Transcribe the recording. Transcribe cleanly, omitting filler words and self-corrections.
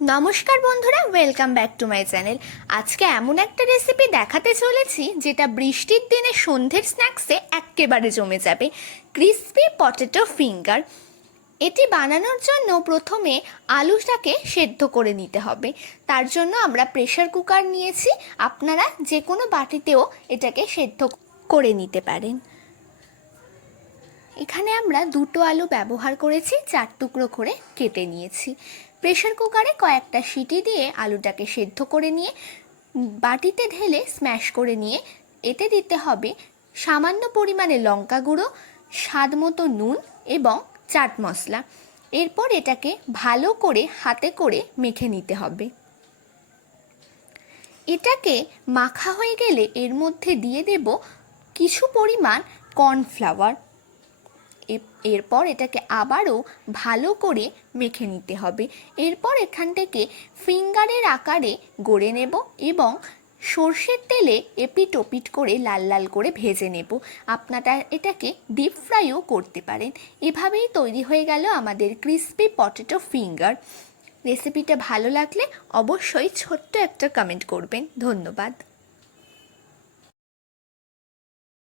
নমস্কার বন্ধুরা, welcome back to my channel. আজকে এমন একটা রেসিপি দেখাতে চলেছি যেটা বৃষ্টির দিনে সন্ধ্যের স্ন্যাক্সে এক্কেবারে জমে যাবে। Crispy potato finger. এটি বানানোর জন্য প্রথমে আলুটাকে সেদ্ধ করে নিতে হবে। তার জন্য আমরা প্রেসার কুকার নিয়েছি, আপনারা যে কোনো বাটিতেও এটাকে সেদ্ধ করে নিতে পারেন। এখানে আমরা দুটো আলু ব্যবহার করেছি, 4 টুকরো করে কেটে নিয়েছি। প্রেসার কুকারে কয়েকটা সিটি দিয়ে আলুটাকে সেদ্ধ করে নিয়ে বাটিতে ঢেলে স্ম্যাশ করে নিয়ে এতে দিতে হবে সামান্য পরিমাণে লঙ্কা গুঁড়ো, স্বাদ মতো নুন এবং চাট মশলা। এরপর এটাকে ভালো করে হাতে করে মেখে নিতে হবে। এটাকে মাখা হয়ে গেলে এর মধ্যে দিয়ে দেব কিছু পরিমাণ কর্নফ্লাওয়ার। এরপর এটাকে আবারও ভালো করে মেখে নিতে হবে। এরপর এখান থেকে ফিঙ্গারের আকারে গড়ে নেব এবং সর্ষের তেলে এপিট ওপিট করে লাল লাল করে ভেজে নেব। আপনারা এটাকে ডিপ ফ্রাইও করতে পারেন। এভাবেই তৈরি হয়ে গেল আমাদের ক্রিসপি পটেটো ফিঙ্গার। রেসিপিটা ভালো লাগলে অবশ্যই ছোট্ট একটা কমেন্ট করবেন। ধন্যবাদ।